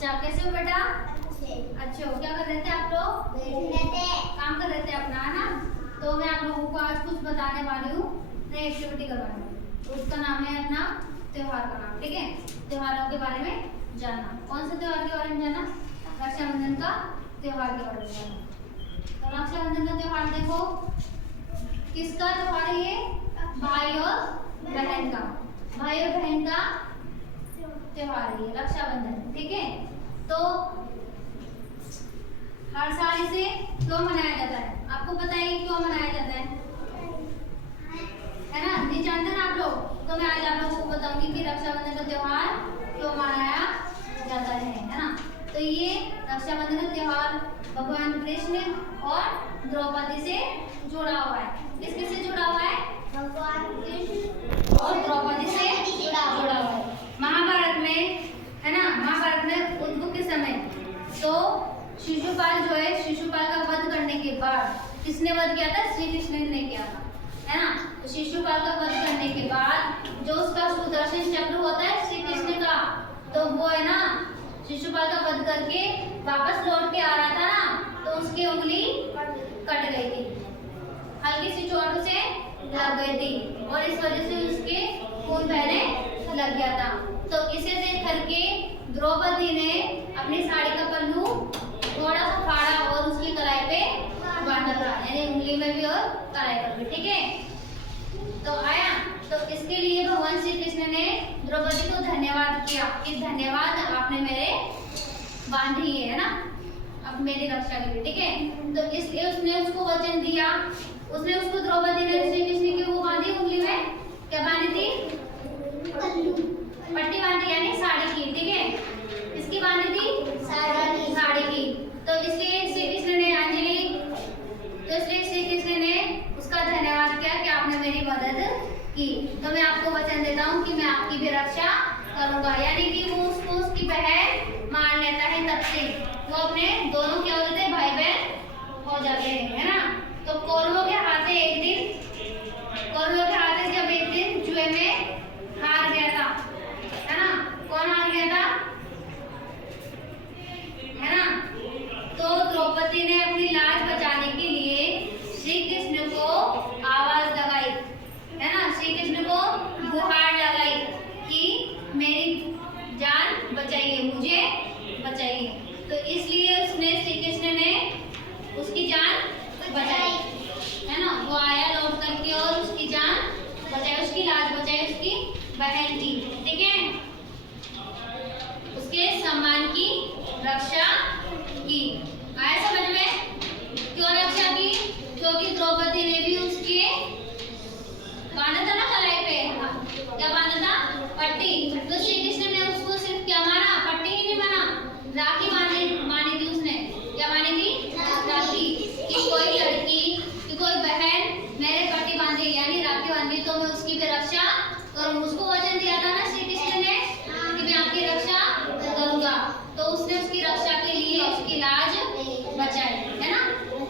अच्छा, कैसे हो बेटा? अच्छे हो। क्या कर रहे थे आप लोग? काम कर रहे थे अपना, है ना? तो मैं आप लोगों को आज कुछ बताने वाली हूँ, नई एक्टिविटी करवाने वाली हूँ। तो उसका नाम है अपना त्योहार का नाम, ठीक है? त्योहारों के बारे में जानना। कौन सा त्योहार के बारे में जानना? रक्षाबंधन का त्योहार के बारे में जानना। तो रक्षाबंधन का त्योहार देखो, किसका त्योहार है ये? भाई और बहन का, भाई और बहन का त्योहार है ये रक्षाबंधन, ठीक है? तो हर साल इसे क्यों मनाया जाता है? आपको पता है क्यों मनाया जाता है ना? नहीं जानते ना आप लोग? तो मैं आज आप लोगों को बताऊंगी कि रक्षाबंधन का त्योहार क्यों मनाया जाता है ना? तो ये रक्षाबंधन का त्योहार भगवान कृष्ण और द्रौपदी से जुड़ा हुआ है। किसके से जुड़ा हुआ है? भगवान कृष्ण और द्रौपदी से जुड़ा हुआ है। महाभारत में, है ना, महाभारत में उद्भव के समय तो शिशुपाल जो है, शिशुपाल का वध करने के बाद किसने वध किया था? श्री कृष्ण ने किया था, है ना? तो शिशुपाल का वध करने के बाद जो उसका सुदर्शन चक्र होता है श्री कृष्ण का, तो वो है ना, शिशुपाल का वध करके वापस लौट के आ रहा था ना, तो उसकी उंगली कट गई थी, हल्की सी चोट से लग गई थी और इस वजह से उसके खून बहने लग गया था। तो इसे देख करके द्रौपदी ने अपनी साड़ी का पल्लू थोड़ा सा फाड़ा और उसकी कलाई पे बांधा था, यानी उंगली में भी और कलाई पर भी, ठीक है? तो आया, तो इसके लिए भगवान श्री कृष्ण ने द्रौपदी को धन्यवाद किया कि धन्यवाद, आपने मेरे बांधी है ना, अब मेरी रक्षा के लिए, ठीक है? तो इसलिए उसने उसको वचन दिया, उसने उसको, द्रौपदी ने श्री कृष्ण की वो बांधी उंगली में, क्या बांधी थी? पट्टी बांधी, यानी साड़ी की, ठीक है? इसकी बांधी थी साड़ी की। तो इसलिए श्री कृष्ण ने अंजलि, तो इसलिए श्री कृष्ण ने उसका धन्यवाद किया कि आपने मेरी मदद की, तो मैं आपको वचन देता हूँ कि मैं आपकी भी रक्षा करूंगा। यानी कि वो उसको उसकी बहन मान लेता है, तब से वो अपने दोनों क्या हो जाते हैं? भाई बहन हो जाते हैं, है ना? तो कौरवों के हाथे एक दिन, कौरवों के हाथे जब एक दिन जुए में हार गया था, है ना? कौन हार गया था, है ना? तो द्रौपदी ने अपनी लाज बचाने के लिए श्री कृष्ण को आवाज लगाई, है ना? श्री कृष्ण को गुहार लगाई कि मेरी जान बचाइए, मुझे बचाइए। तो इसलिए उसने, श्री कृष्ण ने उसकी जान बचाई, है ना? वो आया लौट करके और उसकी जान बचाई, उसकी लाज बचाई, उसकी बहन की, ठीक है? उसके सम्मान की रक्षा की। आया समझ में? क्यों रक्षा की? क्योंकि द्रौपदी ने भी उसके बांधा था ना कलाई पे, क्या बांधा था? पट्टी। तो श्री कृष्ण ने उसको सिर्फ क्या माना? पट्टी ही नहीं माना, राखी मानी थी उसने। क्या मानी थी? राखी। कि कोई लड़की, कि कोई बहन मेरे पट्टी बांधे, यानी राखी बांधी, तो मैं उसकी भी रक्षा करूँ। उसको वचन दिया था ना श्री कृष्ण ने कि मैं आपकी रक्षा करूंगा, तो उसने उसकी रक्षा के लिए उसकी लाज बचाई, है ना?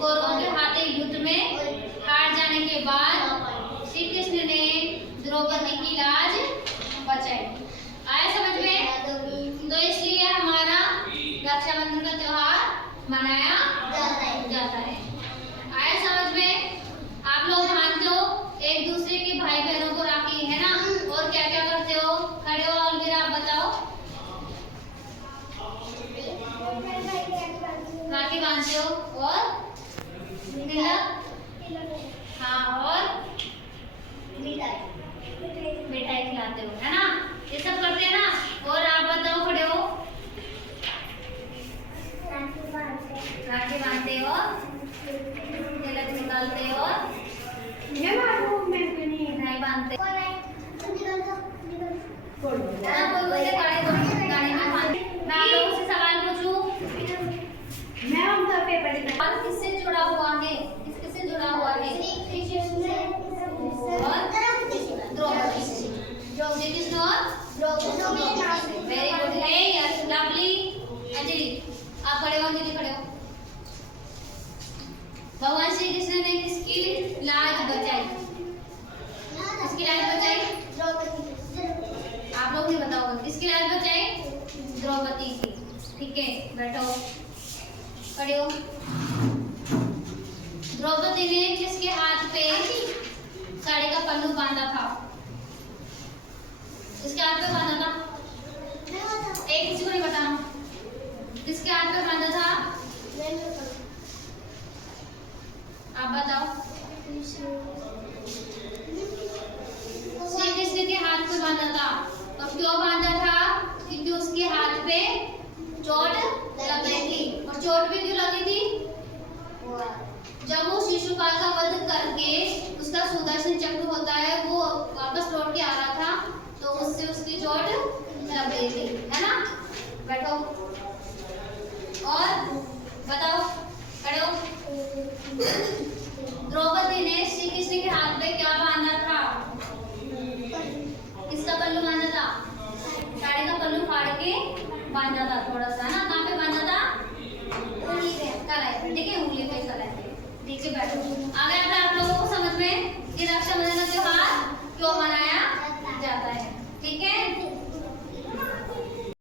कौरवों के हाथे युद्ध में हार जाने के बाद श्री कृष्ण ने द्रौपदी की लाज बचाई। आया समझ में? तो इसलिए हमारा रक्षाबंधन का त्योहार मनाया जाता है। आया समझ में? आप लोग मानते हो एक दूसरे के भाई बहनों को राखी, है ना? और क्या क्या करते हो? खड़े हो अलविरा, आप बताओ। राखी बांधते हो और तिलक, हाँ, और मिठाई खिलाते हो, है ना? ये सब करते हैं ना? और आप बताओ, खड़े हो। राखी बांधते हो, तिलक निकालते हो, मिठाई बांधते हो, गाने में बांधते। मैं आप लोगों से सवाल पूछूं, किससे जुड़ा हुआ है? किससे जुड़ा हुआ है? श्री कृष्ण और द्रौपदी से। श्री कृष्ण और द्रौपदी से। Very good, yes, lovely. Anjali, आप खड़े हो, अंजलि खड़े हो। भगवान श्री कृष्ण ने किसकी लाज बचाई? किसकी लाज बचाई? आप लोग नहीं बताओगे किसकी लाज बचाई? द्रौपदी की। ठीक है, बैठो, खड़े हो। द्रौपदी ने किसके हाथ पे साड़ी का पल्लू बांधा था? किसके हाथ पे बांधा था? एक किसी को नहीं बताना। किसके हाथ पे बांधा था? आप बताओ। श्री कृष्ण के हाथ पे बांधा था। और क्यों बांधा था? क्योंकि उसके हाथ पे चोट लग गई थी। और चोट भी क्यों लगी थी? जब वो शिशुपाल का वध करके उसका सुदर्शन चक्र होता है वो वापस लौट के आ रहा था, तो उससे उसकी चोट लग गई थी, है ना? बैठो और बताओ, खड़े हो। द्रौपदी ने श्री कृष्ण के हाथ पे क्या बांधा था? किसका पल्लू बांधा था? साड़ी का पल्लू फाड़ के बांधा था थोड़ा सा, है ना? कहाँ पे बांधा था? उंगली पे कलाई पे, ठीक है, उंगली पे कलाई पे, ठीक है, बैठो। आ गया आप लोगों को समझ में कि रक्षाबंधन का त्योहार क्यों मनाया जाता है, ठीक है।